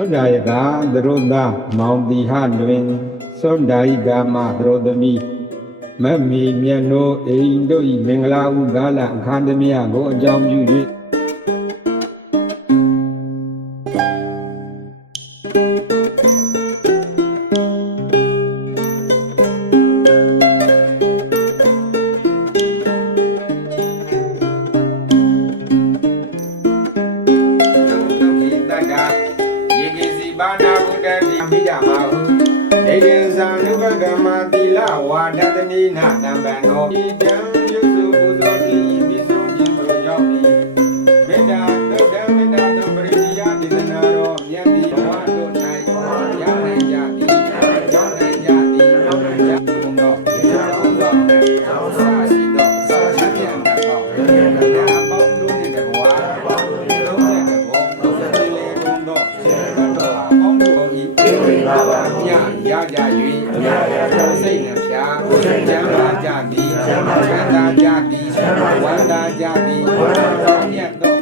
န္ဒာယကသရောသားမောင်တိဟတွင်သောန္ဒာယိကမသရောသမီမတ်မီမြတ်နိုးအိမ်တို့ဤမင်္ဂလာဥကာလအခါသမယကိုအကြောင်းပြု၍ ကိစီပါဏာဘုဒ္ဓတိမိကြပါဟုဒိဋ္ဌိသံနုပကမ္မသီလဝါဒတနိနာတံပံသောဣတံ ဘာဝမြရကြ၍စိတ်နှဖျားချမ်းသာကြသည်ချမ်းသာကြသည်ဝန္တာကြသည်ကောင်းမြတ်သော